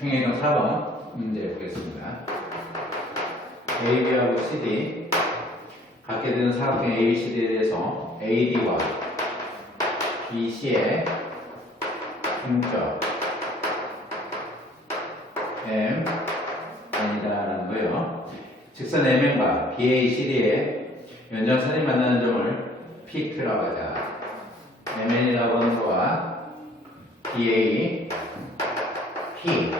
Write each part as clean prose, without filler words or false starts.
평행이동 4번 문제 보겠습니다. AB하고 CD 갖게 되는 사각형 ABCD에 대해서 AD와 BC의 중점 M N이다라는 거예요. 직선 MN과 BACD의 연장선이 만나는 점을 P라고 하자. MN이라고 하는 거와 BA P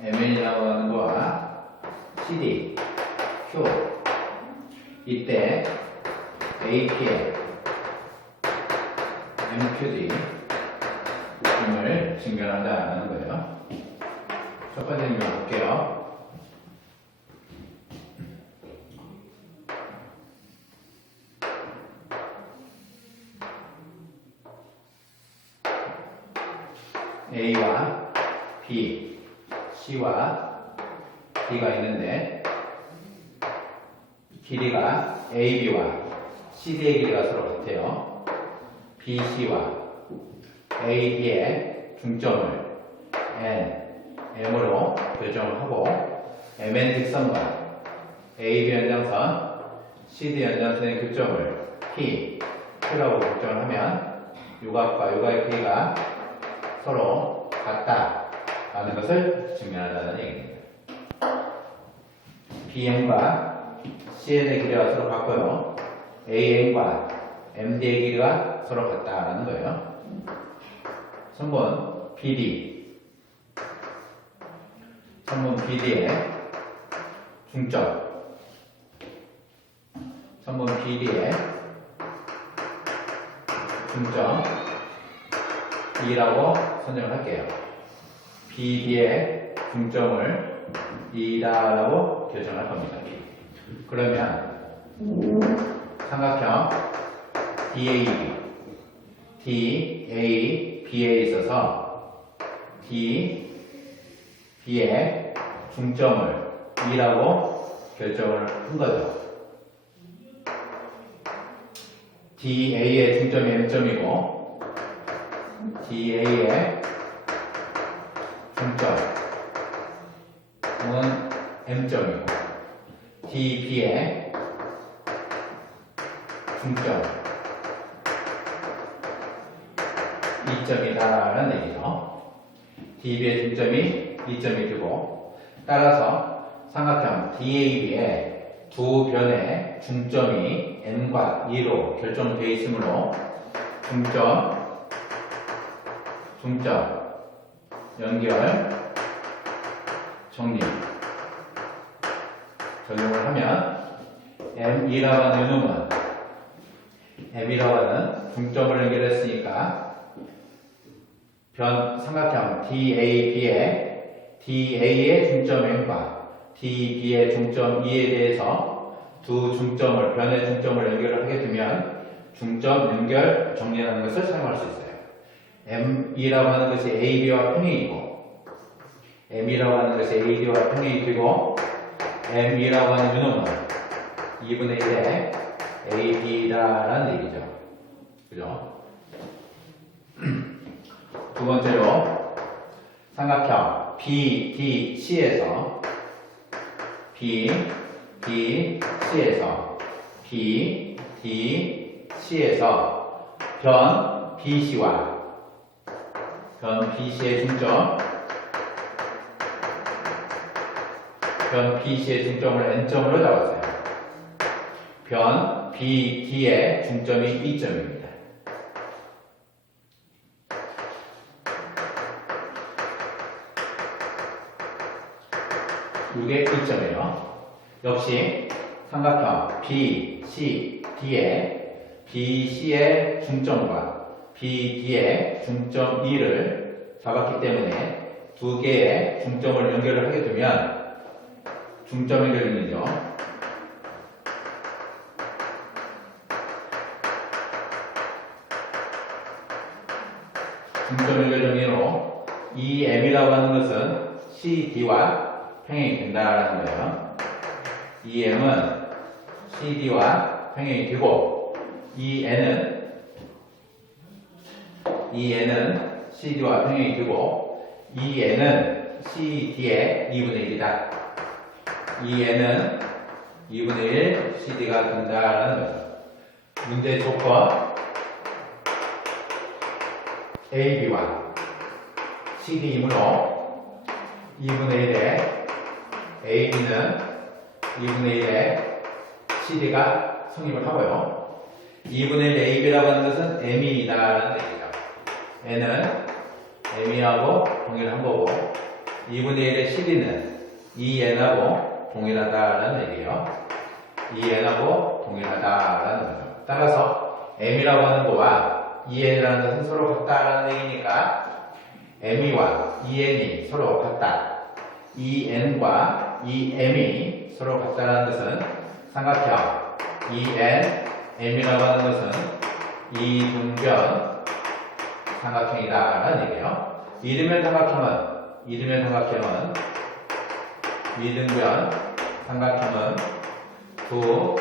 MN이라고 하는 거와 CD Q 이때 AP의 MQD 힘을 증명한다는 거예요. 첫 번째 질문 볼게요. A와 B, C와 D가 있는데 길이가 AB와 CD의 길이가 서로 같아요. BC와 AD의 중점을 M으로 교정을 하고 MN 직선과 AB 연장선, CD 연장선의 교점을 Q라고 교정을 하면 요각과 요각의 길이가 서로 같다라는 것을 증명한다는 얘기입니다. BM과 CN의 길이가 서로 같고요. AN과 MD의 길이가 서로 같다라는 거예요. 선분 BD의 중점, 선분 BD의 중점 E라고 선정을 할게요. BD의 중점을 E라고 결정할 겁니다. 그러면 삼각형 DAB에 있어서 DB의 중점을 E라고 결정을 한 거죠. DA의 중점이 M점이고 DA의 중점은 M점이고 DB의 중점 E점이다라는 얘기죠. DB의 중점이 E점이 되고 따라서 삼각형 DAB의 두 변의 중점이 N과 E로 결정되어 있으므로 중점 연결 정리 적용을 하면 M이라고 하는 이놈은 M이라고 하는 중점을 연결했으니까 삼각형 DA의 중점 M과 DB의 중점 E에 대해서 두 중점을 변의 중점을 연결을 하게 되면 중점 연결 정리라는 것을 사용할 수 있어요. M이라고 하는 것이 AB와 평행이고 M이라고 하는 것이 AD와 평행이 되고 M이라고 하는 유놈은 2분의 1의 AB라는 얘기죠. 그죠? 두 번째로 삼각형 BDC에서 변 BC의 중점을 N점으로 잡았어요. 변 BD의 중점이 E점입니다. 이게 E점이에요. 역시 삼각형 BC의 중점과 BD의 중점 E를 잡았기 때문에 두 개의 중점을 연결을 하게 되면 중점 연결이죠. 중점 연결 정리로 이 M이라고 하는 것은 CD와 평행이 된다라는 거예요. 이 M은 CD와 평행이 되고 이 N은 CD와 평행이 되고 이 N은 CD의 2분의 1이다. 이 n은 2분의 1 CD가 된다라는 거죠. 문제 조건 AB와 CD이므로 2분의 1에 AB는 2분의 1에 CD가 성립을 하고요. 2분의 1 AB라고 하는 것은 M이다라는 얘기죠. N은 M이하고 동일한 거고 2분의 1의 CD는 2N하고 동일하다라는 얘기예요. 2N하고 동일하다라는 거죠. 따라서 M이라고 하는 거와 2N이라는 것은 서로 같다라는 얘기니까 M이와 2N이 서로 같다. 2N과 2M이 서로 같다는 것은 삼각형 2N, M이라고 하는 것은 이등변 삼각형이다라는 얘기예요. 이등변 삼각형은 두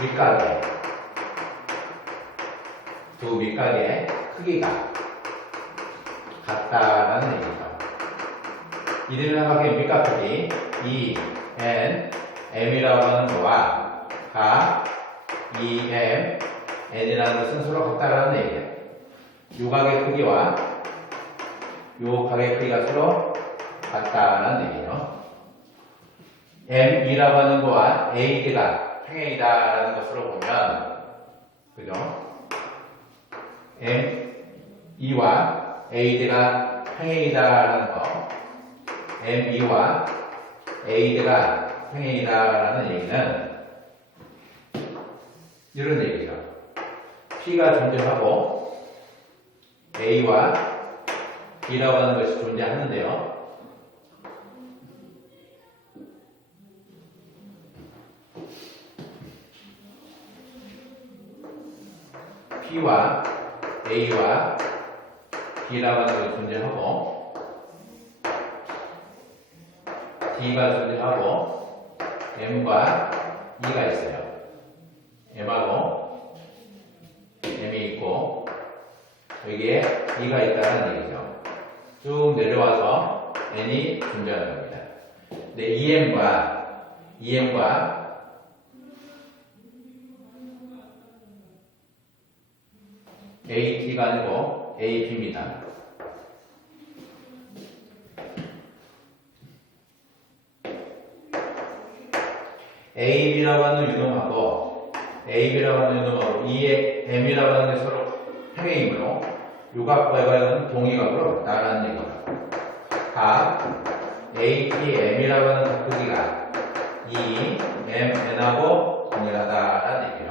밑각의 크기가 같다라는 얘기죠. 이등변 삼각형의 밑각 크기 EN, M이라고 하는 거와 각 EM, N이라는 것은 서로 같다라는 얘기예요. 요 각의 크기와 요 각의 크기가 서로 같다라는 얘기예요. M2라고 하는 거와 AD가 평행이다라는 것으로 보면, 그죠? M2와 AD가 평행이다라는 거, M2와 AD가 평행이다라는 얘기는 이런 얘기죠. P가 존재하고 A와 B라고 하는 것이 존재하는데요. P와 A와 B라고 하는 것이 존재하고 D가 존재하고 M과 E가 있어요. M하고 M이 있고 여기에 E가 있다는 얘기죠. 쭉 내려와서 N이 존재하는 겁니다. 근데 EM과 AT가 아니고 AB입니다. AB라고 하는 유동하고 AB라고 하는 유동하고 EM이라고 하는 게 서로 평행이므로 요각과 요각은 동의각으로 나가는 얘기죠. 각 ATM이라고 하는 각 크기가 EMN하고 동일하다라는 얘기예요.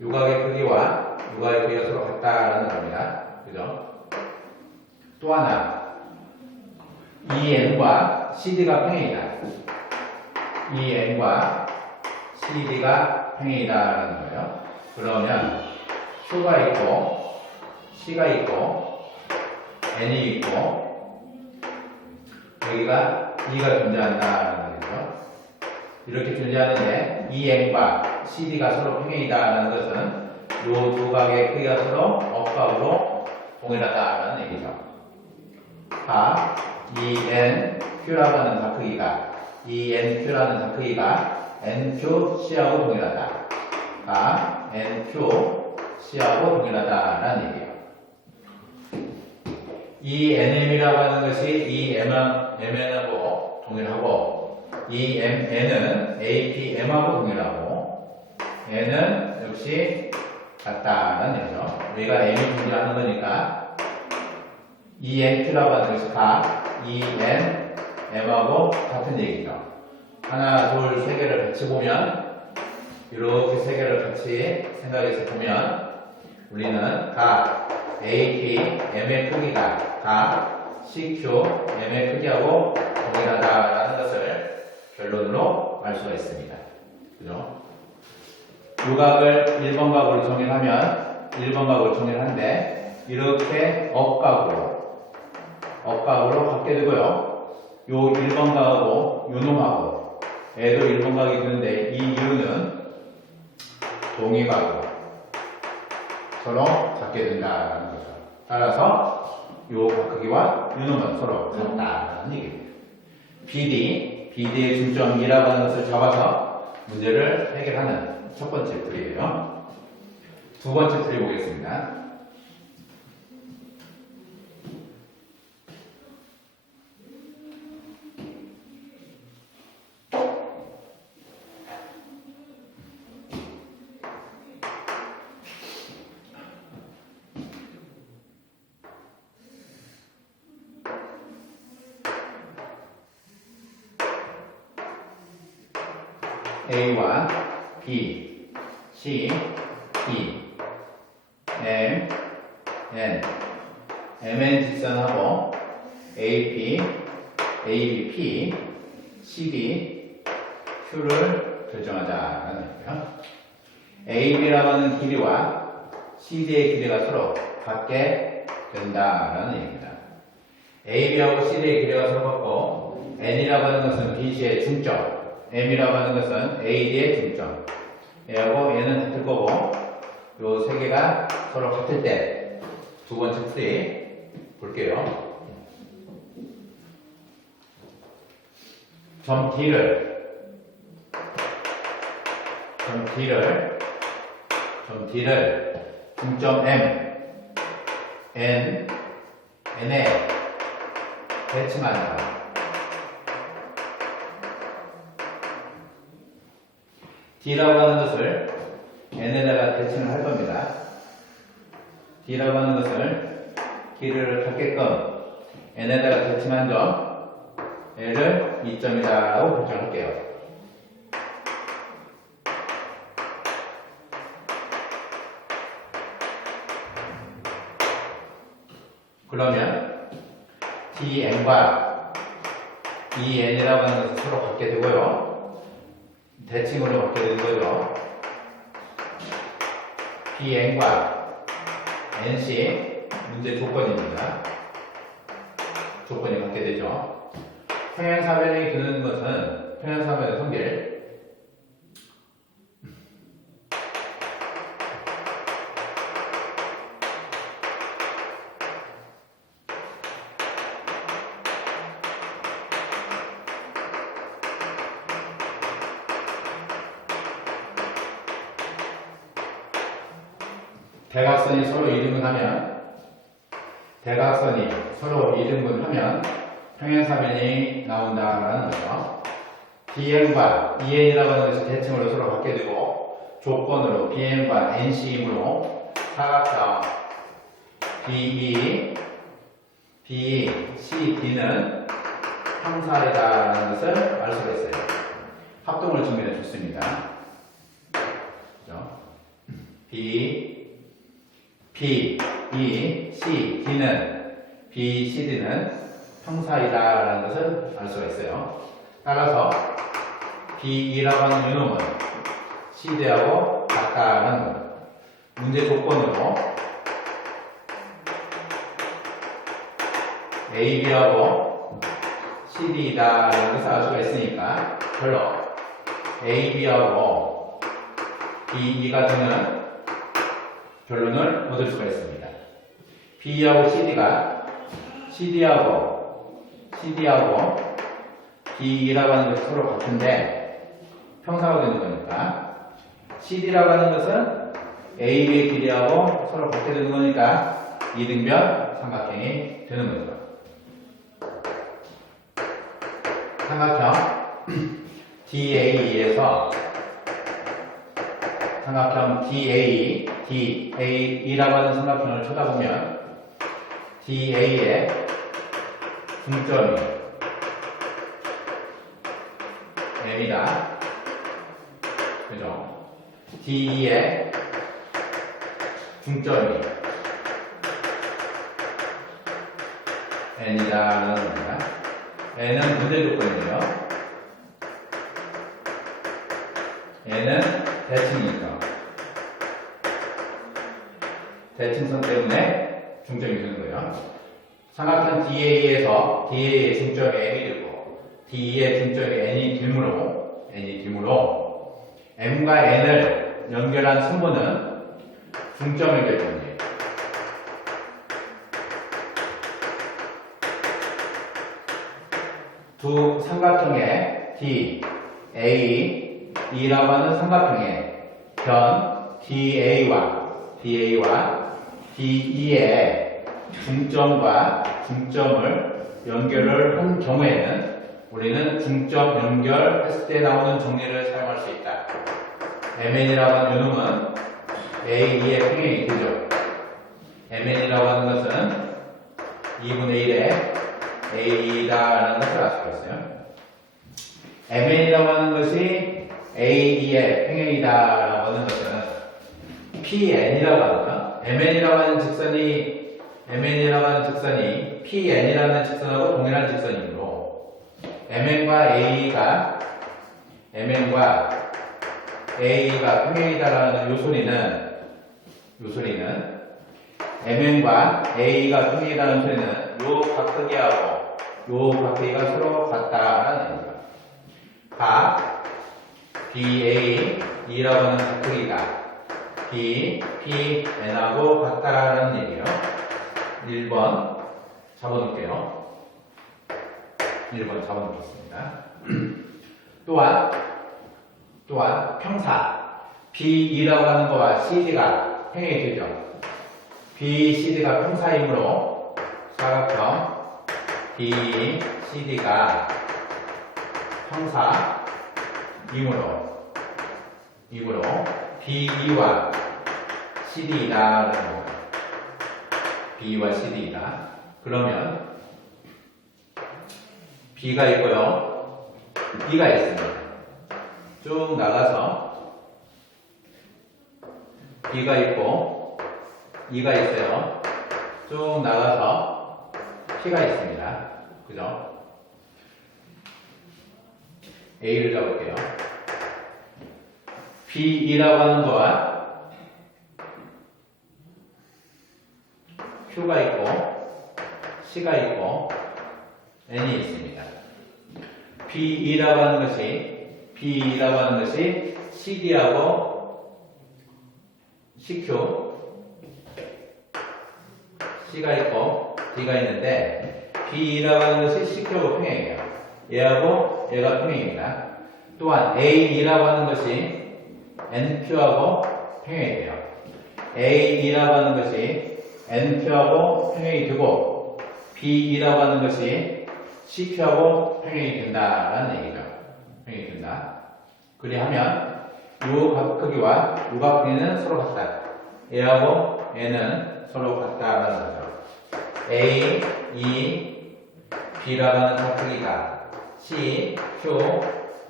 요각의 크기와 요각의 크기가 서로 같다라는 겁니다. 그죠? 또 하나 EN과 CD가 평행이다. EN과 CD가 평행이다라는 거예요. 그러면 Q가 있고 C가 있고 N이 있고 여기가 E가 존재한다라는 거죠. 이렇게 존재하는데 EN과 CD가 서로 평행이다라는 것은 이 두 각의 크기가 서로 억각으로 동일하다라는 얘기죠. 각 ENQ라고 하는 각 크기가 ENQ라는 각 크기가 NQC하고 동일하다. 각 NQC하고 동일하다라는 얘기예요. 이 NM이라고 하는 것이 이 MN하고 동일하고 이 N은 APM하고 동일하고 N은 역시 같다라는 얘기죠. 우리가 M이 존재하는 거니까 ENQ라고 하는 것이 각 ENM하고 같은 얘기죠. 하나, 둘, 세 개를 같이 보면 이렇게 세 개를 같이 생각해서 보면 우리는 각 APM의 크기가 각 CQM의 크기하고 동일하다라는 것을 결론으로 알 수가 있습니다. 그죠? 요각을 1번 각으로 정의하면 1번 각으로 정의하는데 이렇게 억각으로 갖게 되고요. 요 1번 각하고 요놈하고 애도 1번 각이 되는데 이 이유는 동의각으로 서로 갖게 된다는 거죠. 따라서 요 크기와 요 놈은 서로 같다라는 얘기입니다. BD의 중점 2라고 하는 것을 잡아서 문제를 해결하는 첫 번째 풀이에요. 두 번째 풀이 보겠습니다. A와 B, C, D, M, N, MN 직선하고 AP, ABP, CD, Q를 결정하자는 얘기예요. AB라고 하는 길이와 CD의 길이가 서로 같게 된다라는 얘기입니다. AB하고 CD의 길이가 서로 같고 N이라고 하는 것은 BC의 중점, M이라고 하는 것은 AD의 중점. A하고 얘는 같을 거고, 요 세 개가 서로 같을 때 두 번째 풀이 볼게요. 점 D를 중점 M, N, N에 대칭한다. D라고 하는 것을 N에다가 대칭을 할 겁니다. D라고 하는 것을 길이를 갖게끔 N에다가 대칭한 점 L을 2점이다라고 결정할게요. 그러면 DN과 EN이라고 하는 것을 서로 갖게 되고요. 대칭으로 갖게 되는 거죠. BN과 NC 문제 조건입니다. 조건이 갖게 되죠. 평행사변이 드는 것은 평행사변의 성질 대각선이 서로 이등분하면 평행사변이 나온다라는 거죠. BN과 EN이라고 하는 것이 대칭으로 서로 갖게 되고 조건으로 BN과 NC이므로 사각형 BE, CD는 평사이다라는 것을 알 수가 있어요. 합동을 증명해 줬습니다. 그렇죠? B, E, C, B, C, D는 평사이다라는 것을 알 수가 있어요. 따라서 B2라고 하는 유놈은 CD하고 같다라는 겁니다. 문제 조건으로 AB하고 CD이다라는 것을 알 수가 있으니까 별로 AB하고 BE가 되는 결론을 얻을 수가 있습니다. B하고 CD가 CD하고 BE라고 하는 것이 서로 같은데 평사가 되는 거니까 CD라고 하는 것은 AB의 길이하고 서로 같게 되는 거니까 이등변 삼각형이 되는 거죠. 삼각형 DAE에서 삼각형 DAE라고 하는 삼각형을 쳐다보면 DA의 중점이 M이다. 그죠? DE의 중점이 N이다라는 겁니다. N은 문제 조건이에요. N은 대칭이니까. 대칭선 때문에 중점이 되는 거예요. 삼각형 DA에서 DA의 중점이 M이 되고 DE의 중점이 N이 되므로 M과 N을 연결한 승부는 중점을 결정해요. 두 삼각형의 D, A, E라고 하는 삼각형의 변 DA와 DE의 중점과 중점을 연결을 한 경우에는 우리는 중점 연결했을 때 나오는 정리를 사용할 수 있다. MN이라고 하는 요놈은 A2의 평행이 되죠. MN이라고 하는 것은 2분의 1의 A다라는 것을 알 수가 있어요. MN이라고 하는 것이 A2의 평행이다라고 하는 것은 PN이라고 하는 MN이라고 하는 직선이 PN이라는 직선하고 동일한 직선이므로 MN과 A가 평행이다라는 요 소리는 MN과 A가 평행이다라는 소리는 요 각도기하고 요 각도기가 서로 같다라는 얘기입니다. 각 BAE라고 하는 각도기가 BPN하고 같다라는 얘기예요. 1번 잡아놓을게요. 1번 잡아놓겠습니다. 또한 평사 BE라고 하는 거와 CD가 평행이 되죠. BCD가 평사이므로 사각형 BCD가 평사이므로 BE와 CD이다라는 겁니다. B와 CD이다. 그러면 B가 있고요. E가 있습니다. 쭉 나가서 B가 있고 E가 있어요. 쭉 나가서 P가 있습니다. 그죠? A를 잡을게요. BE라고 하는 거와 Q가 있고 C가 있고 N이 있습니다. BE라고 하는 것이 CD하고 CQ C가 있고 D가 있는데 BE라고 하는 것이 CQ하고 평행이에요. 얘하고 얘가 평행입니다. 또한 AE라고 하는 것이 NQ하고 평행이 돼요. AE라고 하는 것이 NQ하고 평행이 되고 BE라고 하는 것이 CQ하고 평행이 된다라는 얘기죠. 평행이 된다. 그리하면 요 각크기와 요 각크기는 서로 같다. 얘하고 얘는 서로 같다라는 거죠. A, E, B라고 하는 각크기가 C, Q,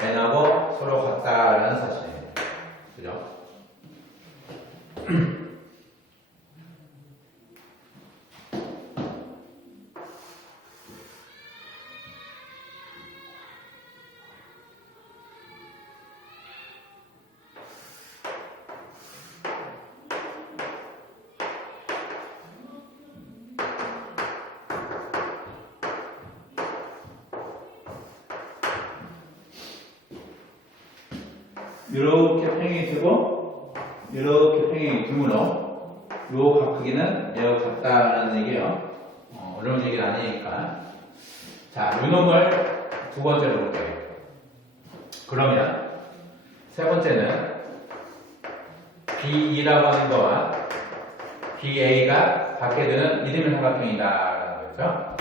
N하고 서로 같다라는 사실입니다. 그죠? 이렇게 평행이 되고 이렇게 평행이 되므로 요 각크기는 얘와 같다라는 얘기예요. 어려운 얘기는 아니니까. 자, 요 놈을 두 번째로 볼게요. 그러면 세 번째는 BE라고 하는 거와 BA가 갖게 되는 이등변 삼각형이다라는 거죠.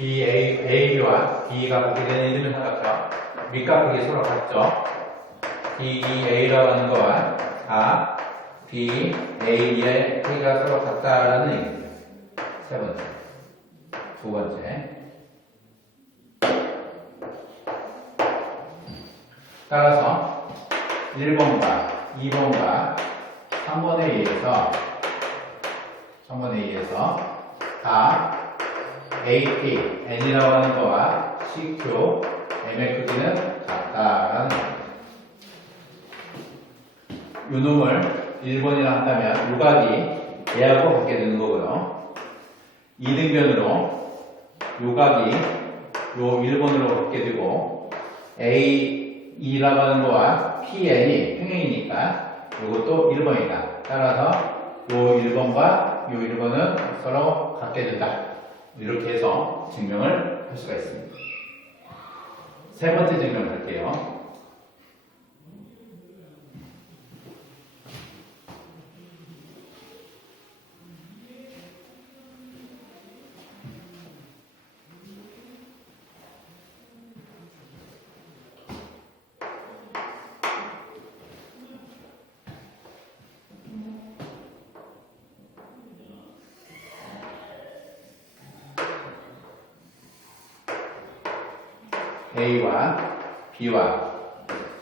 AB와 BE가 갖게 되는 이등변 삼각형 밑각각이 서로 같죠. DEA라고 하는 거와 BA의 크기가 서로 같다라는 얘기입니다. 세 번째. 두 번째. 따라서 1번과 2번과 3번에 의해서 다 AP, N이라고 하는 거와 CQ, M의 크기는 같다라는 겁니다. 요 놈을 1번이라 한다면 요각이 얘하고 같게 되는 거고요. 이등변으로 요각이 요 1번으로 같게 되고 A2라고 하는 거와 PN이 평행이니까 요것도 1번이다. 따라서 요 1번과 요 1번은 서로 같게 된다. 이렇게 해서 증명을 할 수가 있습니다. 세 번째 증명 갈게요. A와 B와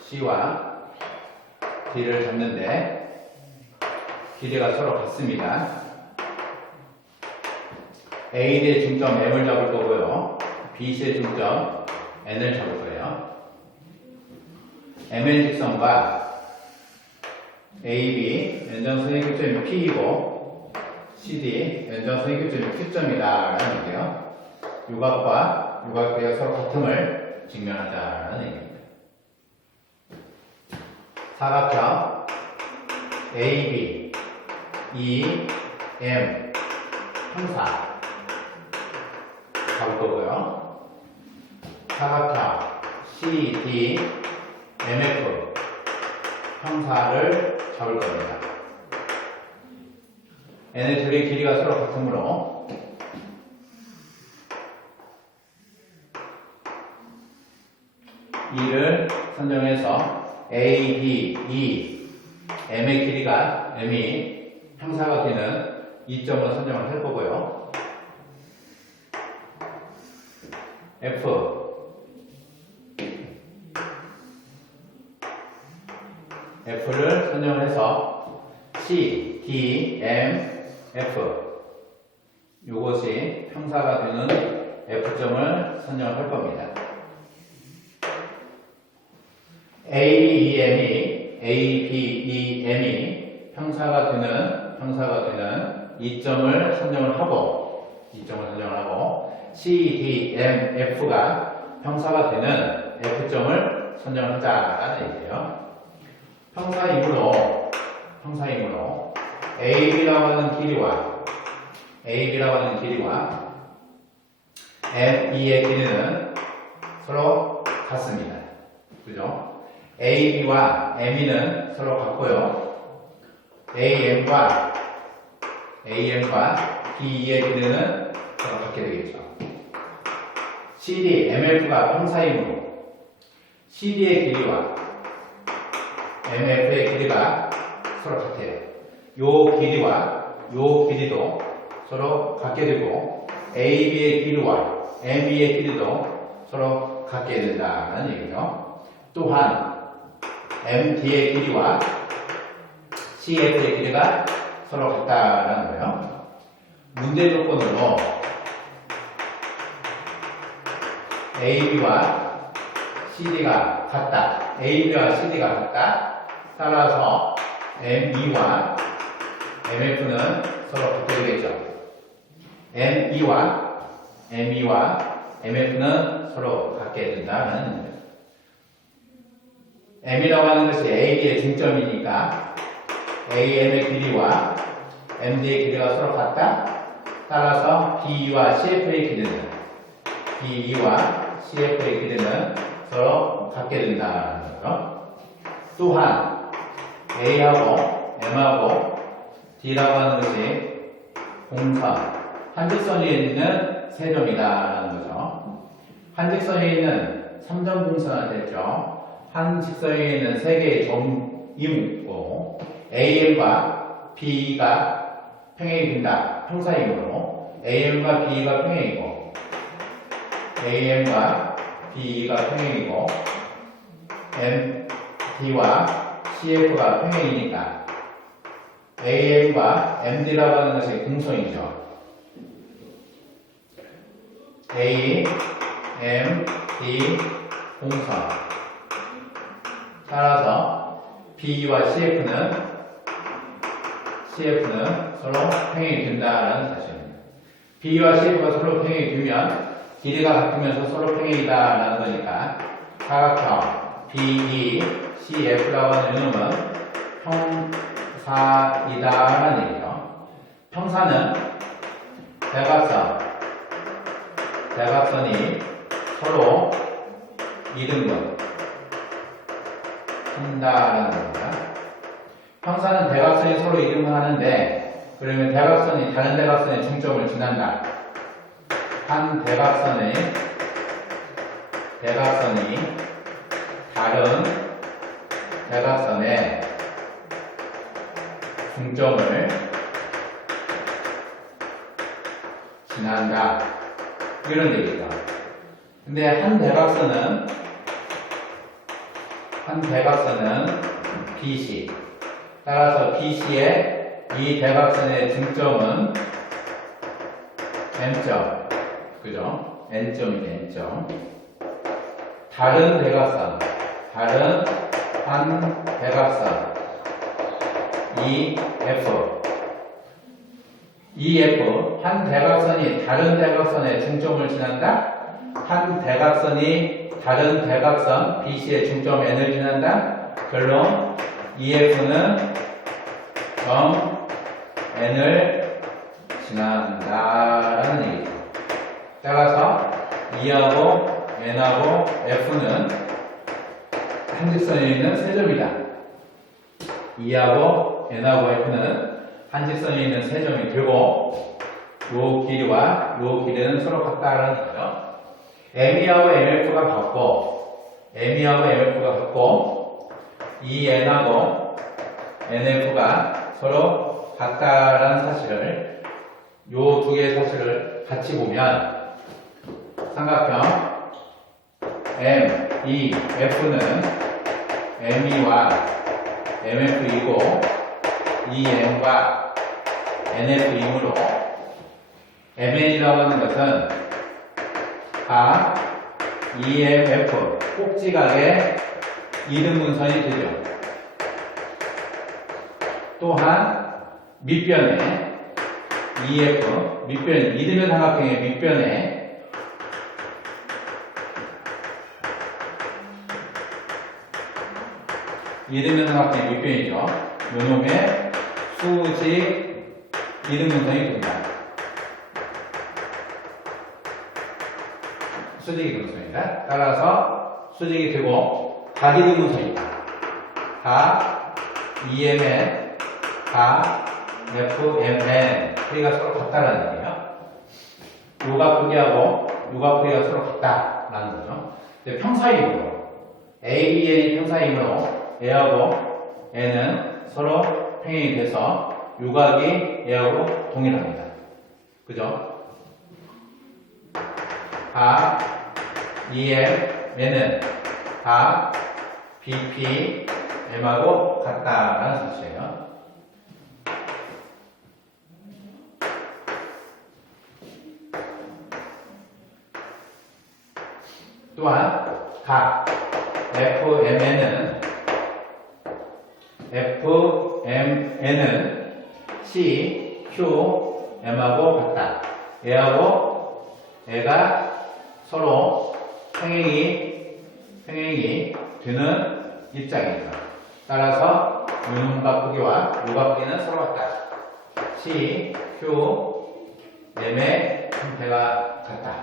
C와 D를 잡는데 길이가 서로 같습니다. A의 중점 M을 잡을 거고요. B의 중점 N을 잡을 거예요. MN 직선과 AB 연장선의 교점이 P이고 CD 연장선의 교점이 Q점이다 라는 얘기예요. 유각과 유각대가 서로 같음을 증명하자라는 얘기입니다. 사각형 AB, EM, 형사 잡을 거고요. 사각형 CD, MF 형사를 잡을 겁니다. 얘네 둘의 길이가 서로 같으므로 E를 선정해서 A, B, E, M의 길이가 M이 형사가 되는 이점으로 선정을 할 거고요. F를 선정해서 C, D, M, F 이것이 형사가 되는 F점을 선정을 할 겁니다. A, B, E, M이 형사가 되는 이점을 선정을 하고 C, D, M, F가 형사가 되는 F점을 선정을 하자라는 얘기예요. 형사이므로 AB라고 하는 길이와 ME의 길이는 서로 같습니다. 그죠? AB와 ME는 서로 같고요. AM과 BE의 길이는 서로 같게 되겠죠. CD, MF가 형사이므로 CD의 길이와 MF의 길이가 서로 같아요. 요 길이와 요 길이도 서로 같게 되고 AB의 길이와 ME의 길이도 서로 같게 된다는 얘기죠. 또한 MD의 길이와 CF의 길이가 서로 같다라는 거예요. 문제 조건으로 AB와 CD가 같다. AB와 CD가 같다. 따라서 ME와 MF는 서로 같게 되겠죠. ME와 MF는 서로 같게 된다는 거예요. M이라고 하는 것이 AB의 중점이니까 AM의 길이와 MD의 길이가 서로 같다. 따라서 BE와 CF의 길이는 서로 같게 된다는 거죠. 또한 A하고 M하고 D라고 하는 것이 공선, 한직선 위에 있는 세 점이다라는 거죠. 한직선 위에 있는 3점 공선을 했죠. 한 직선에 있는 세 개의 점이고 AM과 BE가 평행이 된다. 형사이므로 AM과 BE가 평행이고 MD와 CF가 평행이니까 AM과 MD라고 하는 것이 공선이죠. A, M, D 공선. 따라서 BE와 CF는 서로 평행이 된다는 사실입니다. BE와 CF가 서로 평행이 되면 길이가 같으면서 서로 평행이다라는 거니까 사각형 BE, CF라고 하는 이놈은 형사이다라는 얘기죠. 형사는 대각선이 서로 이등분 한다는 겁니다. 형사는 대각선이 서로 이등분하는데 그러면 대각선이 다른 대각선의 중점을 지난다. 한 대각선이 다른 대각선의 중점을 지난다. 이런 얘기죠. 근데 한 대각선은 BC. 따라서 BC의 이 대각선의 중점은 M점. 그죠? N점이네, N점. 다른 한 대각선. EF. 한 대각선이 다른 대각선의 중점을 지난다? 한 대각선이 다른 대각선 BC의 중점 N을 지난다? 결론 EF는 점 N을 지난다라는 얘기죠. 따라서 E하고 N하고 F는 한직선에 있는 세 점이다. E하고 N하고 F는 한직선에 있는 세 점이 되고 요 길이와 요 길이는 서로 같다라는 거죠. ME하고 MF가 같고 EN하고 NF가 서로 같다라는 사실을 요 두 개의 사실을 같이 보면 삼각형 MEF는 ME와 MF이고 EM과 NF이므로 MN이라고 하는 것은 각 EMF 꼭지각의 이등분선이 되죠. 또한 밑변에 EF, 이등변 삼각형의 밑변에 이등변 삼각형의 밑변이죠. 요놈의 수직 이등분선이 됩니다. 수직 이등분선이다. 따라서 수직이 되고 각 이등분선이다. 각 EMN, 각 FMN 크기가 서로 같다라는 얘기예요. 요각 크기하고 요각 크기가 서로 같다라는 거죠. 평사임으로 ABN이 평사임으로 A하고 N은 서로 평행이 돼서 요각이 A하고 동일합니다. 그죠? 각 EMN은 각 BPM하고 같다라는 사실이에요. 또한 각 FMN은 C, Q, M하고 같다. A하고 A가 서로 평행이 되는 입장이죠. 따라서 요놈각 크기와 요각 크기는 서로 같다. C, Q, M의 형태가 같다.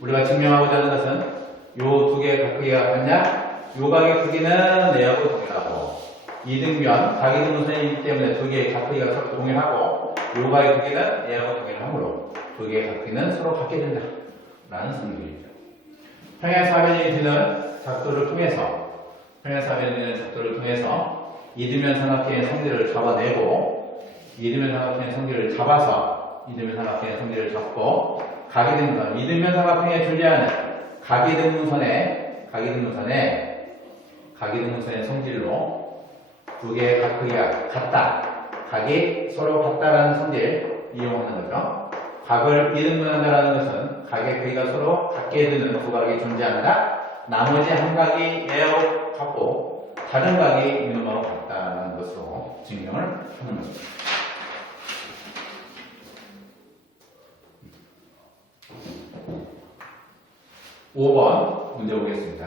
우리가 증명하고자 하는 것은 요 두 개의 각 크기가 같냐? 요각의 크기는 A하고 동일하고 이등변, 각 이등분선이기 때문에 두 개의 각 크기가 서로 동일하고 요각의 크기는 A하고 동일하므로 두 개의 각 크기는 서로 같게 된다. 라는 성질이죠. 평행사변이 되는 작도를 통해서 이등변 삼각형의 성질을 잡아내고 이등변 삼각형의 성질을 잡아서 이등변 삼각형의 성질을 잡고 각이등분, 이등변 삼각형에 존재하는 각이등분선의 성질로 두 개의 각 크기가 같다. 각이 서로 같다라는 성질 이용하는 거죠. 각을 이등분한다라는 것은 각의 크기가 서로 같게 되는 두 각이 존재한다. 나머지 한 각이 A하고 같고 다른 각이 이놈하고 같다는 것으로 증명을 하는 것입니다. 5번 문제 보겠습니다.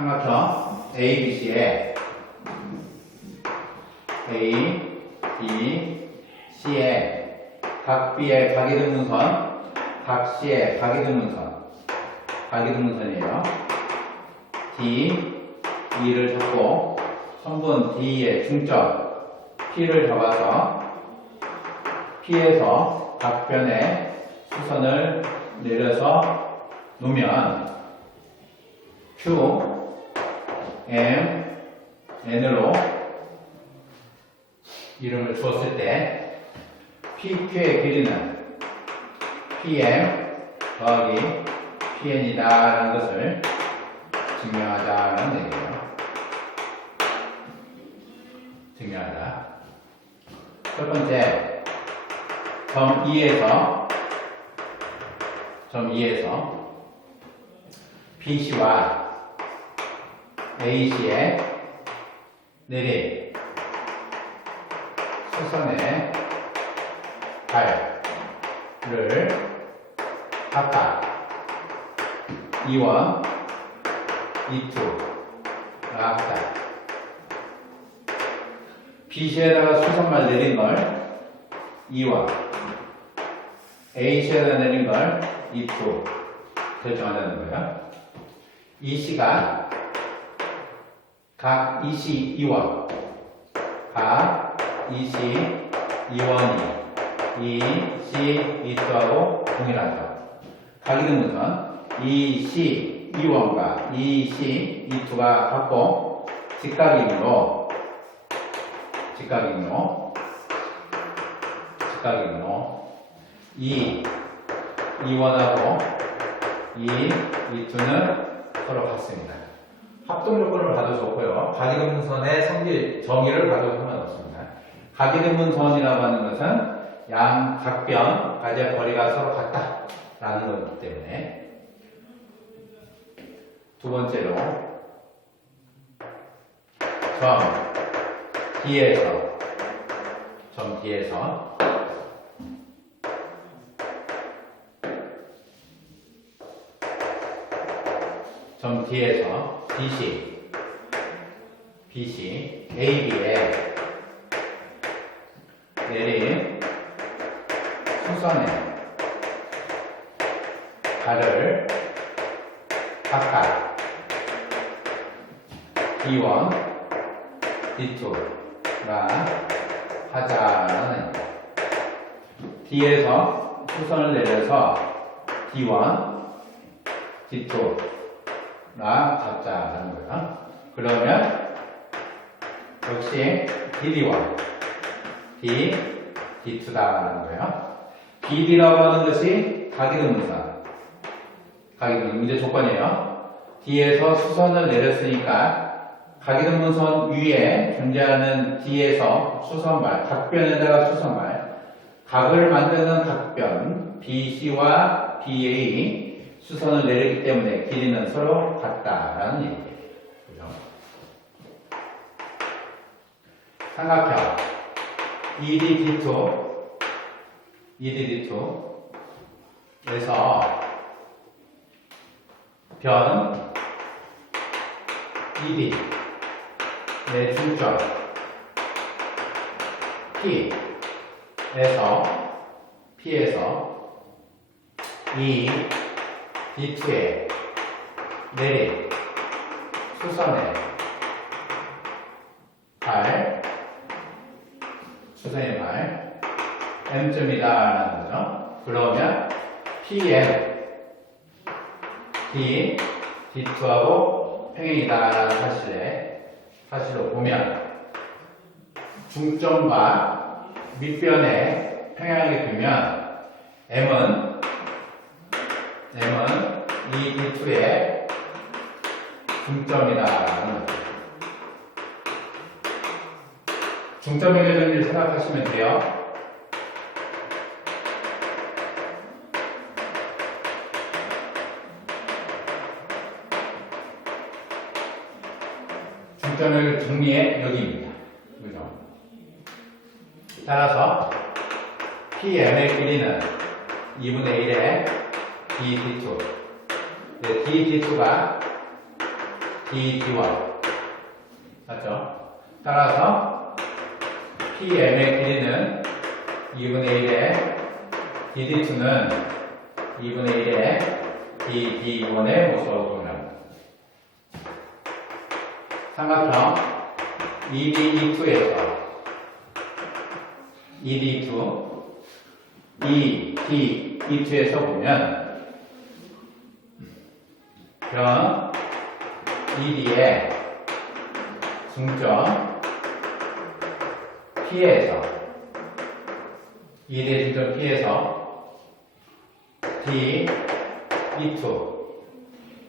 삼각형 ABC에 A, B, C에 각 B의 각이등분선, 각 C의 각이등분선이에요. D, E를 잡고 선분 D의 중점 P를 잡아서 P에서 각 변에 수선을 내려서 놓으면 Q, M, N으로 이름을 주었을 때 PQ의 길이는 PM 더하기 PN이다 라는 것을 증명하자는 얘기예요. 증명하자. 첫 번째, 점 2에서 BC와 AC에 내린 수선의 발을 각각 E1, E2가 하자. BC에다가 수선발 내린 걸 E1, AC에다 내린 걸 E2 결정하자는 거예요. EC가 각 EC, E1, 각 EC, E1이 EC, E2하고 동일하죠. 각이등분선 EC, E1과 EC, E2가 같고 직각이므로 E1하고 E2는 서로 같습니다. 합동조건을 봐도 좋고요. 각이등분선의 성질 정의를 봐도 상관없습니다. 각이등분선이라고 하는 것은 양 각변 가지의 거리가 서로 같다라는 거기 때문에. 두 번째로 점 D에서 BC, AB에 내린 수선의 발을 각각 D1, D2가 하자는 D에서 수선을 내려서 D1, D2가 잡자라는 거예요. 그러면 역시 DD1, D2다라는 거예요. DD라고 하는 것이 각이등분선. 문제 조건이에요. D에서 수선을 내렸으니까 각이등분선 위에 존재하는 D에서 수선발, 각변에다가 수선발, 각을 만드는 각변 BC와 BA 수선을 내렸기 때문에 길이는 서로 같다라는 얘기예요. 그죠? 삼각형 EDD2에서 변 ED의 중점 P에서 E D2에 내린 수선의 발 M점이다 라는 거죠. 그러면 PM D2하고 평행이다 라는 사실로 보면 중점과 밑변에 평행하게 두면 M은 이 D2의 중점이다 라는 거죠. 중점의 교정을 생각하시면 돼요. 중점의 정리의 여기입니다. 그죠? 따라서 PM의 길이는 2분의 1의 DD2. DD2가 D, D1. 맞죠? 따라서 PM의 길이는 2분의 1의 DD2는 2분의 1의 DD1의 모습으로 보면 삼각형 ED2에서 ED2 ED2에서 보면 변 ED의 중점 P에서 ED의 중점 P에서 D, E2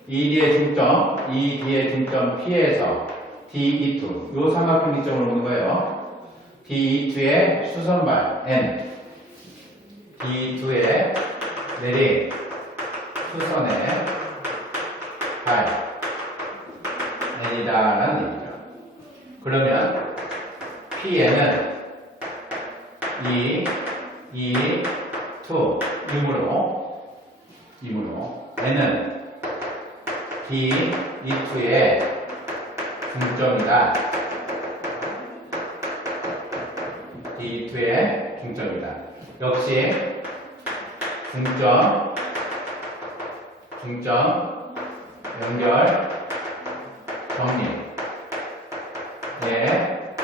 ED의 중점 P에서 D, E2 요 삼각형 기점을 보는 거예요. D, E2의 수선발 N D2의 내린 수선의 발 N이다라는 얘기죠. 그러면 PN은 2, 2, 2 이므로 N은 D, E2의 중점이다. D2의 중점이다. 역시 중점 연결 정리의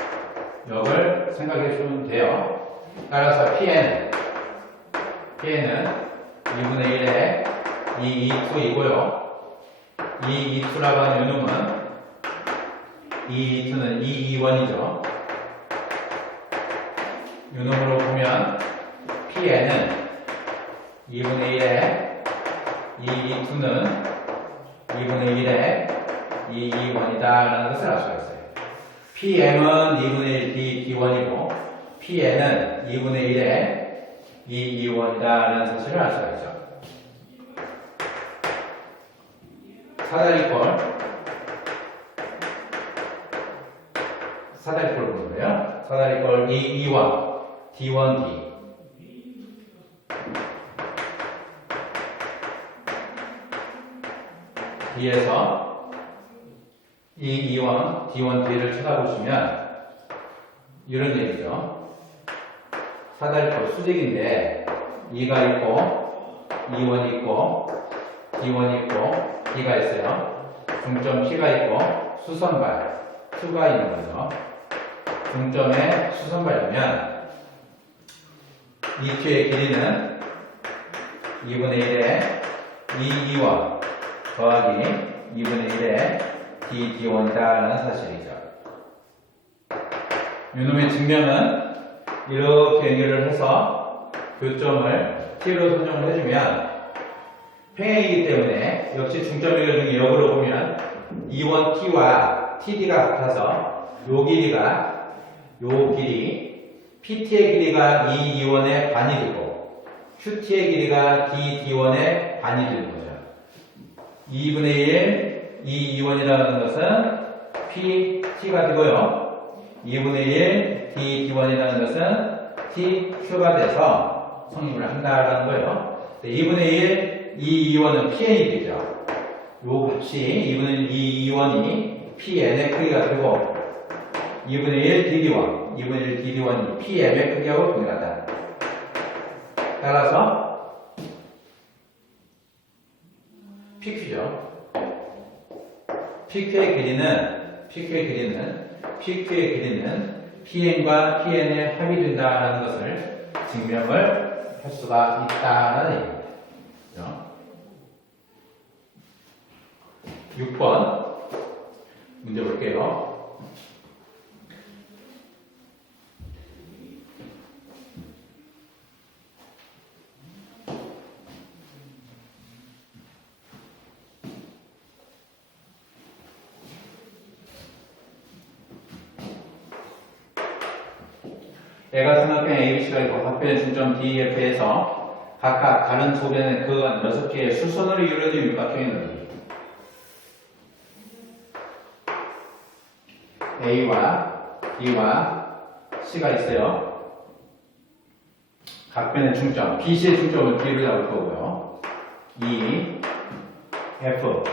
역을 생각해 주면 돼요. 따라서 PN은 2분의 1의 2, 2, 2이고요. 2, 2, 2라고 하는 요놈은 2, 2는 2, 2, 1이죠. 요놈으로 보면 PN은 2분의 1의 2, 2, 2는 2분의 1의 2, 2, 1이다 라는 것을 알 수가 있어요. PM은 2분의 1 D, D1이고 PN은 2분의 1의 2, 2, 1이다 라는 사실을 알 수가 있죠. 사다리꼴을 보는 거예요. 사다리꼴 2, 2, 1 D1, D D에서 2, 2, 1 D1, D를 쳐다보시면 이런 얘기죠. 사다리꼴 수직인데 2가 있고 2, 1 있고 D1 있고 D가 있어요. 중점 P가 있고 수선발 2가 있는 거죠. 중점에 수선발이면 이 Q의 길이는 2분의 1의 2, 2, 1 더하기 2분의 1의 D, D1이다라는 사실이죠. 요놈의 증명은 이렇게 연결을 해서 교점을 T로 선정을 해주면 평행이기 때문에 역시 중점 연결 중에 역으로 보면 2,1T와 TD가 같아서 요 길이 PT의 길이가 2, 2,1의 반이 되고 QT의 길이가 D, D1의 반이 되는 거죠. 2분의 1, 2, 2,1이라는 것은 PT가 되고요. 2분의 1, D, D1이라는 것은 T, Q가 돼서 성립을 한다라는 거예요. 2분의 1, 2, 2,1은 PN이 되죠. 요 값이 2분의 1, 2, 2,1이 PN의 크기가 되고 2분의 1, DD1, 2분의 1, DD1이 PM의 크기하고 동일하다. 따라서 PQ죠. PQ의 길이는 PN과 PN의 합이 된다는 것을 증명을 할 수가 있다는 얘기죠. 6번 문제 볼게요. 애가 삼각형 ABC가 있고 각변의 중점 DEF에서 각각 다른 소변의 그간 6개의 수선으로 이루어진 육각형이 있는 A와 B와 C가 있어요. 각변의 중점, BC의 중점은 B를 잡을 거고요. E, F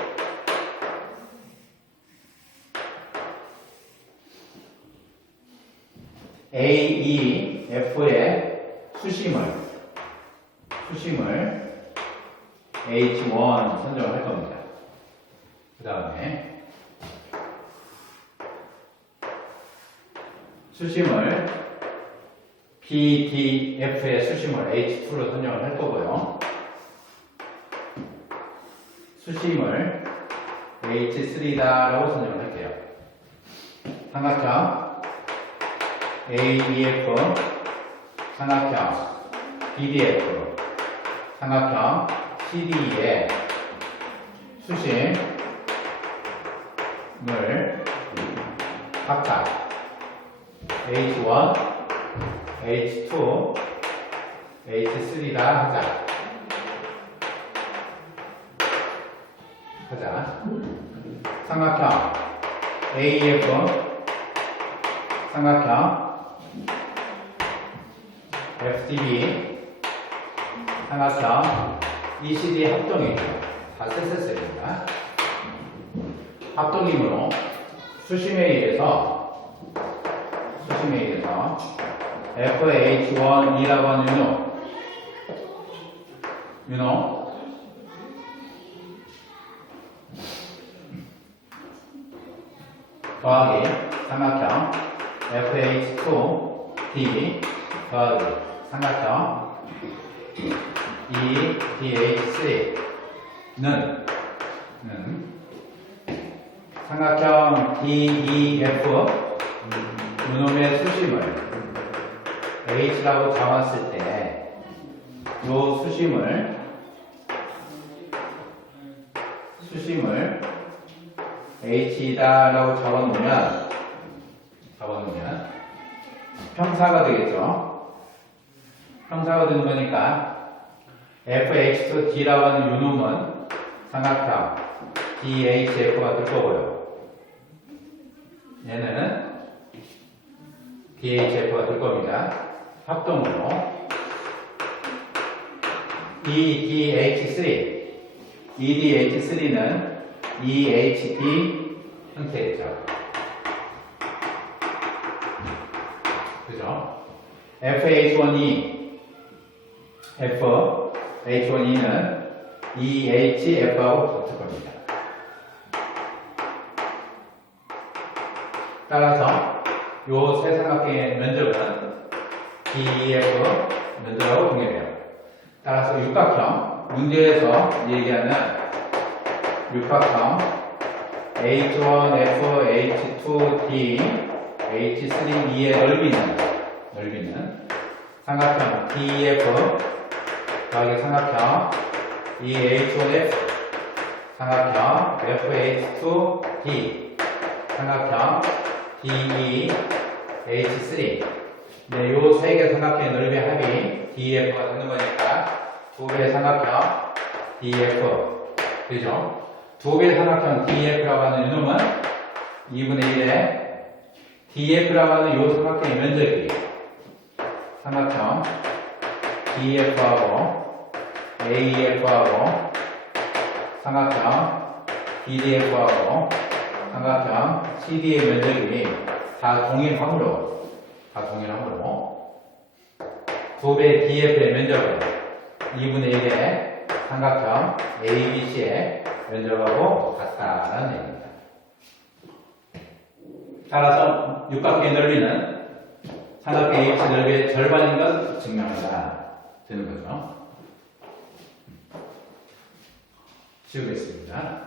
AEF의 수심을 H1 선정을 할 겁니다. 그 다음에 수심을 BDF의 수심을 H2로 선정을 할 거고요. 수심을 H3다라고 선정을 할게요. 삼각형 AEF, 삼각형 BDF, 삼각형 CDE의 수심을 각각 H1, H2, H3다 하자. 삼각형 AEF, 삼각형 FDB, 삼각형 ECD 합동이죠. 다 셋셋셋입니다. 합동이므로 수심에 의해서 FH1이라고 하는 윤호 더하기 삼각형 FH2D 더하기 삼각형 EDH3는 삼각형 DEF 요놈의 수심을 H라고 잡았을 때 요 수심을 H이다라고 잡아놓으면 평사가 되겠죠. 평사가 되는 거니까 FH2D라고 하는 요놈은 삼각형 DHF가 될 거고요. 얘는 DHF가 될 겁니다. 합동으로 EDH3는 EHD 형태겠죠. 그죠? FH1E는 EHF하고 붙을 겁니다. 따라서 요 세 삼각형의 면적은 DEF 면적하고 동일해요. 따라서 육각형, 문제에서 얘기하는 육각형 H1F, H2D, H3E의 넓이는 삼각형 DEF 더하기 삼각형 EH1F, 삼각형 FH2D, 삼각형 DEH3. 네, 요 세 개 삼각형의 넓이의 합이 DEF가 되는 거니까 두 개의 삼각형 DEF 되죠? 두 개의 삼각형 DEF라고 하는 이놈은 2분의 1에 DEF라고 하는 요 삼각형의 면적이 삼각형 DEF하고 AEF하고 삼각형 BDF하고 삼각형 CD의 면적이 다 동일하므로 두 배의 DF의 면적은 2분의 1의 삼각형 ABC의 면적하고 같다는 얘기입니다. 따라서 육각형의 넓이는 삼각형 ABC 넓이의 절반인 것 증명하다 되는 거죠. 지우겠습니다.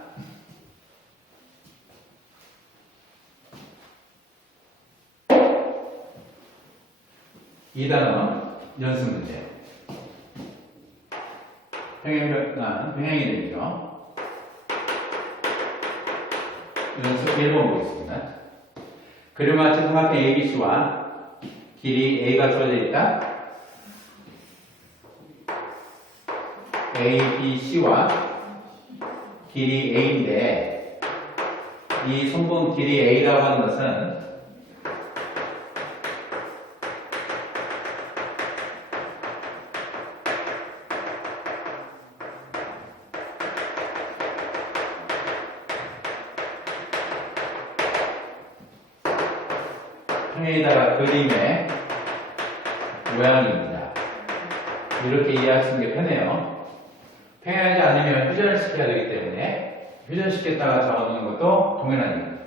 이 단어 연습 문제. 평행이 되죠. 연습 1번 보겠습니다. 그림 같은 삼각형 ABC와 길이 A가 주어져 있다. ABC와 길이 A인데 이 손분 길이 A라고 하는 것은 평행에다가 그림의 모양입니다. 이렇게 이해하시는 게 편해요. 평행하지 않으면 회전을 시켜야 되기 때문에 회전시켰다가 적어놓는 것도 동일한 일입니다.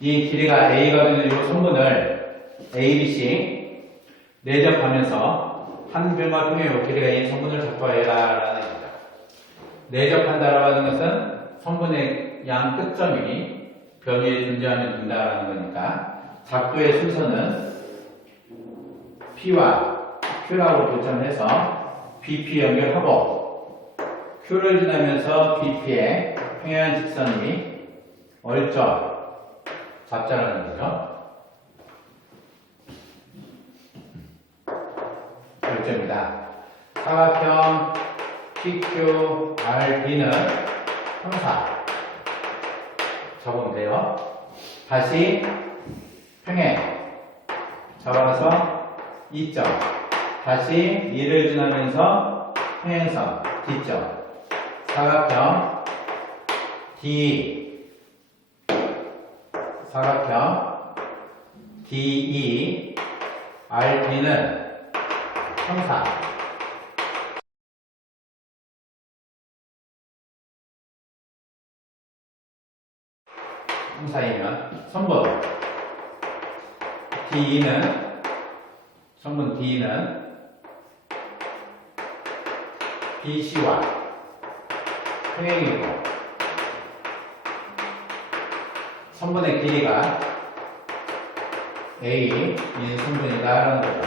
이 길이가 A가 되는 이 선분을 ABC 내접하면서 한 변과 평행으로 길이가 A인 선분을 잡아해라 라는 얘기죠. 내접한다라고 하는 것은 선분의 양 끝점이 변 위에 존재하면 된다라는 거니까 작도의 순서는 P와 Q라고 결정해서 BP 연결하고 Q를 지나면서 BP의 평행한 직선이 얼점 잡자라는 거죠. 얼점이다. 사각형 PQRB는 형사 적으면 돼요. 다시 평행 잡아서 2점 다시 2를 지나면서 평행선 D점 사각형 D 사각형 DE RB는 형사 형사이면 선분 D는 선분 D는 BC와 평행이고 선분의 길이가 A인 선분이다 라는 거죠.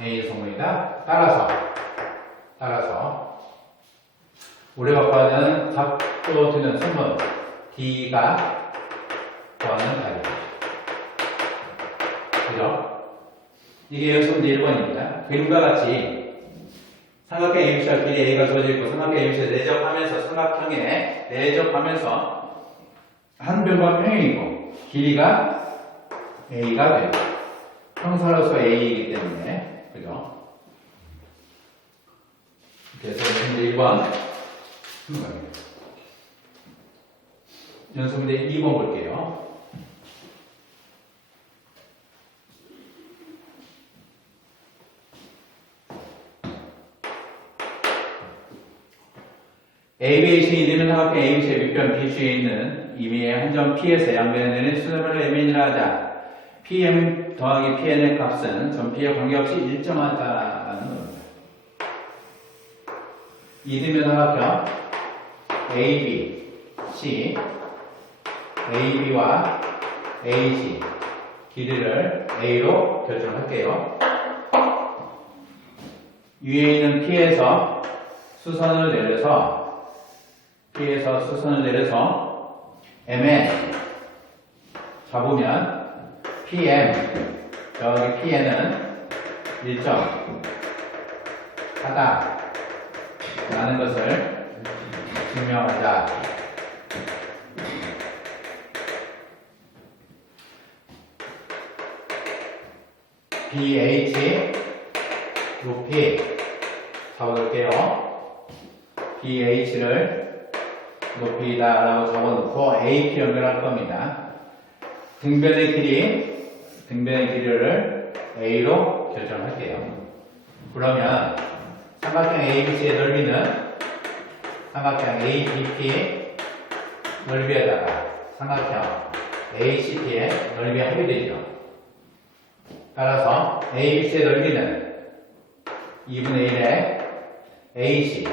A인 선분이다. 따라서 우리가 구하는 작도 되는 선분 D가 구하는 답이죠. 그죠? 이게 여기서 문제 1번입니다. 그림과 같이 삼각형 ABC와 길이 A가 주어져 있고 삼각형 ABC에 내접하면서 한 변과 평행이고 길이가 A가 돼요. 형사로서 A이기 때문에 그죠? 그래서 문제 1번 연습 문제 2번 볼게요. ABAC는 이되면 삼각형 ABC의 밑변 BC에 있는 임의의 한 점 P에서 양변에 내는 수렴을 MN이라 하자. PM 더하기 PN의 값은 점 P에 관계없이 일정하다는 겁니다. 이되면 삼각형 AB, C, AB와 AC 길이를 A로 결정할게요. 위에 있는 P에서 수선을 내려서 MN 잡으면 PM 여기 PN은 일정 하다 라는 것을 증명하자. BH 높이 적어볼게요. BH를 높이다 라고 적어놓고 AP 연결할 겁니다. 등변의 길이를 A로 결정할게요. 그러면 삼각형 ABC의 넓이는 삼각형 ABP 넓이에다가 삼각형 ACP의 넓이 합이 되죠. 따라서 ABC의 넓이는 2분의 1의 AC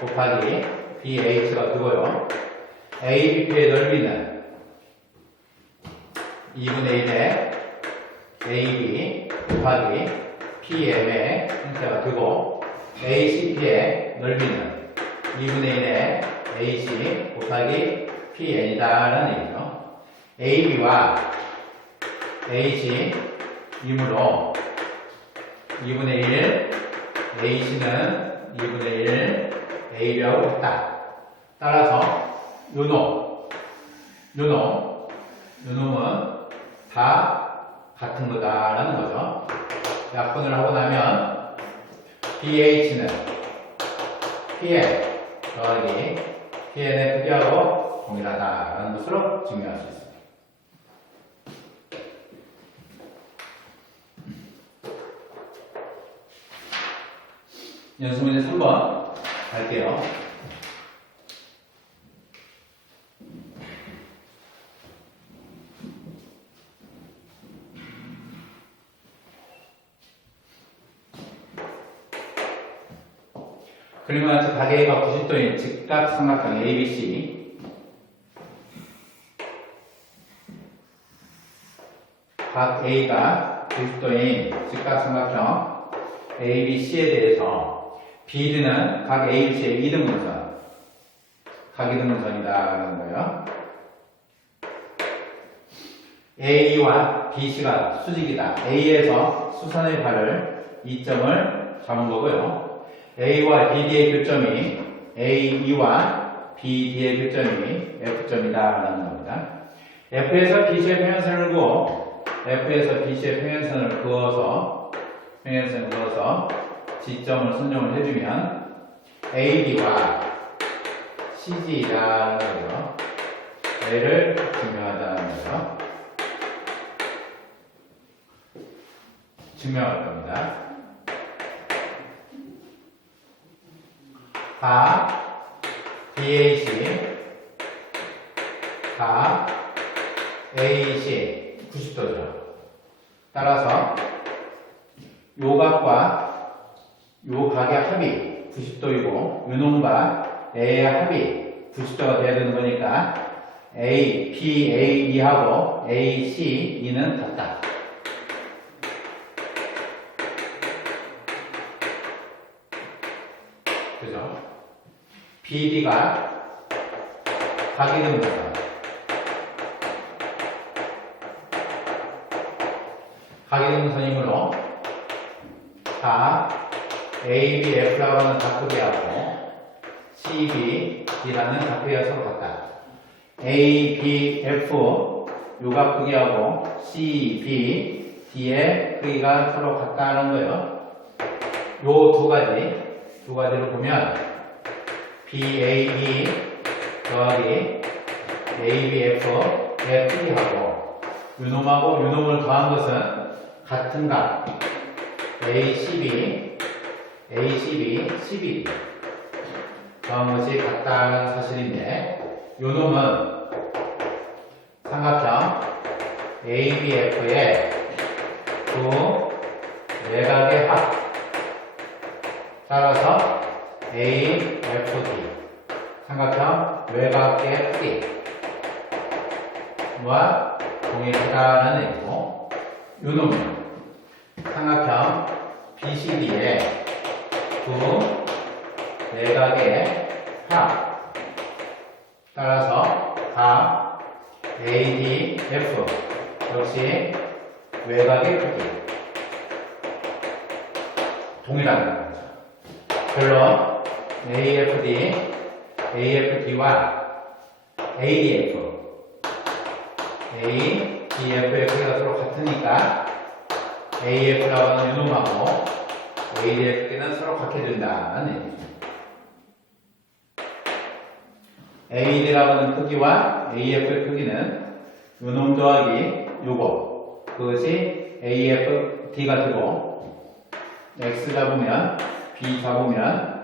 곱하기 BH가 되고요. ABP의 넓이는 2분의 1의 AB 곱하기 PM의 형태가 되고 ACP의 넓이는 2분의 1의 AC 곱하기 PN이다 라는 얘기죠. AB와 AC 이므로 2분의 1 AC는 2분의 1 AB하고 같다. 따라서 요놈은 다 같은 거다라는 거죠. 약분을 하고 나면 BH는 PN 더하기 PN의 크기하고 동일하다라는 것으로 증명할 수 있습니다. 연습문제 3번 갈게요. 그림과 같이 각 A가 90도인 직각삼각형 ABC, 각 A가 90도인 직각삼각형 ABC에 대해서 BD는 각 ABC의 이등분선, 각 이등분선이다라는 거예요. A와 BC가 수직이다. A에서 수선의 발을 이점을 잡은 거고요. A와 BD의 교점이 AE와 BD의 교점이 F점이다라는 겁니다. F에서 BC의 평행선을 그어 F에서 BC의 평행선을 그어서 G점을 선정을 해주면 AD와 CG라는 거죠. 얘를 증명하다는 거죠. 증명할 겁니다. 각 BAC, 각 AC 90도죠. 따라서 요 각과 요 각의 합이 90도이고 요 놈과 A의 합이 90도가 돼야 되는 거니까 A, P, A, E하고 A, C, E는 같다. 그죠? BD가 각이등분선, 각이등분선이므로 각 ABF라고 하는 각극이하고 CBD라는 각극이가 서로 같다. ABF 요 각극이하고 CBD의 크기가 서로 같다는 거예요. 요 두 가지를 보면 BAE 더하기 ABF의 크기하고 요놈하고 요놈을 더한 것은 같은 각 ACB, CBD 더한 것이 같다는 사실인데 요놈은 삼각형 ABF의 두 내각의 합 따라서 AFD 삼각형 외곽의 크기와 동일하다는 얘기고 요놈은 삼각형 BCD의 두 내각의 합 따라서 각 ADF 역시 외곽의 크기 동일하다는 거죠. 결론 AFD, AFD와 ADF의 크기가 서로 같으니까 AF라고 하는 요놈하고 AD의 크기는 서로 같게 된다는 얘기죠. AD라고 하는 크기와 AF의 크기는 요놈 더하기 요거 그것이 AFD가 되고 X 잡으면 B 잡으면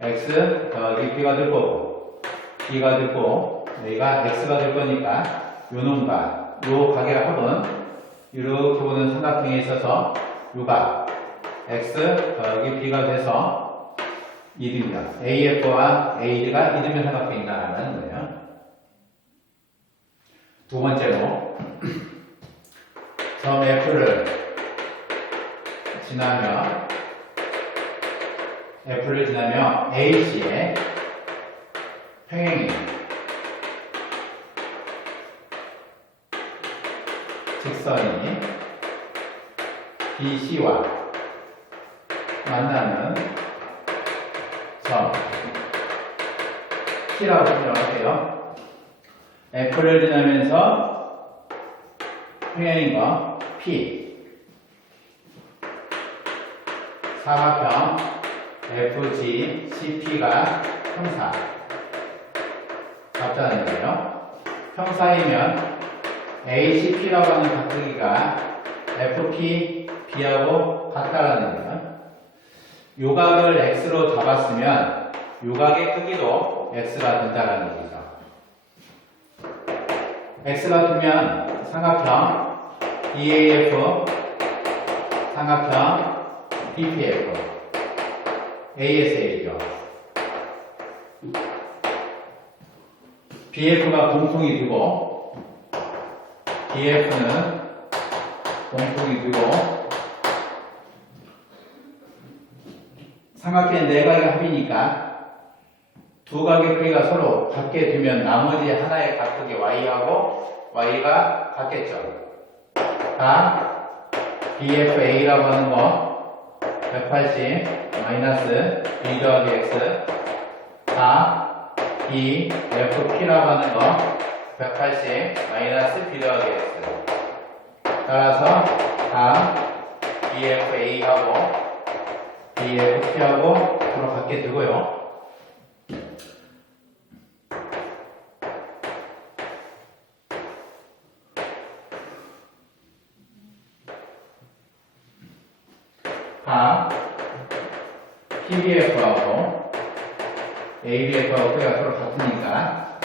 X 더하기 B가 될 거고 B가 될 거고 여기가 X가 될 거니까 요 놈과 요 각의 합은 이렇게 보는 삼각형에 있어서 요가 X 더하기 B가 돼서 이듭니다. AF와 AD가 이등변 삼각형이다라는 거예요. 두 번째로 점 F를 지나면 AC의 평행이 직선이 BC와 만나는 점 P라고 설정할게요. F를 지나면서 평행인 거 P 사각형 FG CP가 형사 같다는 거예요. 평사이면 ACP라고 하는 각도기가 FP, B하고 같다라는 거예요. 요각을 X로 잡았으면 요각의 크기도 X가 된다라는 얘기죠. X가 되면 삼각형 EAF, 삼각형 BPF, ASA죠. BF가 공통이 되고 BF는 공통이 되고 삼각형 네 각의 합이니까 두 각의 크기가 서로 같게 되면 나머지 하나의 각도기 Y하고 Y가 같겠죠. 다 BFA라고 하는 거 180 마이너스 B 더하기 X 다 BFP라고 하는 거 180 마이너스 B 더하기 X 따라서 다 BFA하고 BFP하고 서로 같게 되고요. 다 PBF하고 ABF하고 크기가 서로 같으니까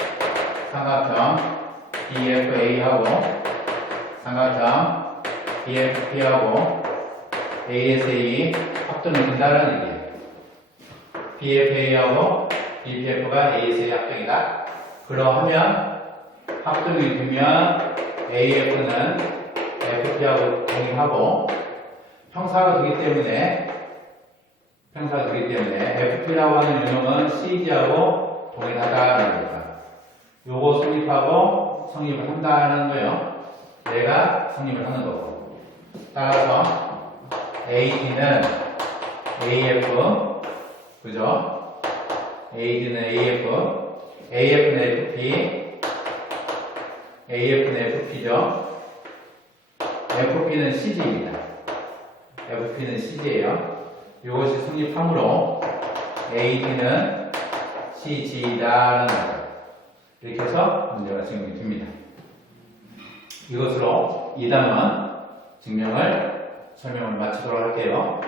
삼각형 BFA하고 삼각형 BFP하고 ASA 합동이 된다는 얘기예요. BFA하고 BPF가 ASA 합동이다. 그러하면 합동이 되면 AF는 FP하고 동일하고 평사가 되기 때문에 FP라고 하는 유형은 CG하고 동일하다는 겁니다. 요거 성립을 한다는 거예요. 얘가 성립을 하는 거고. 따라서 AD는 AF, 그죠? AD는 AF, AF는 FP, AF는 FP죠. FP는 CG입니다. FP는 CG예요. 이것이 성립하므로 AD는 CG다라는 거죠. 이렇게 해서 문제가 증명이 됩니다. 이것으로 2단원 설명을 마치도록 할게요.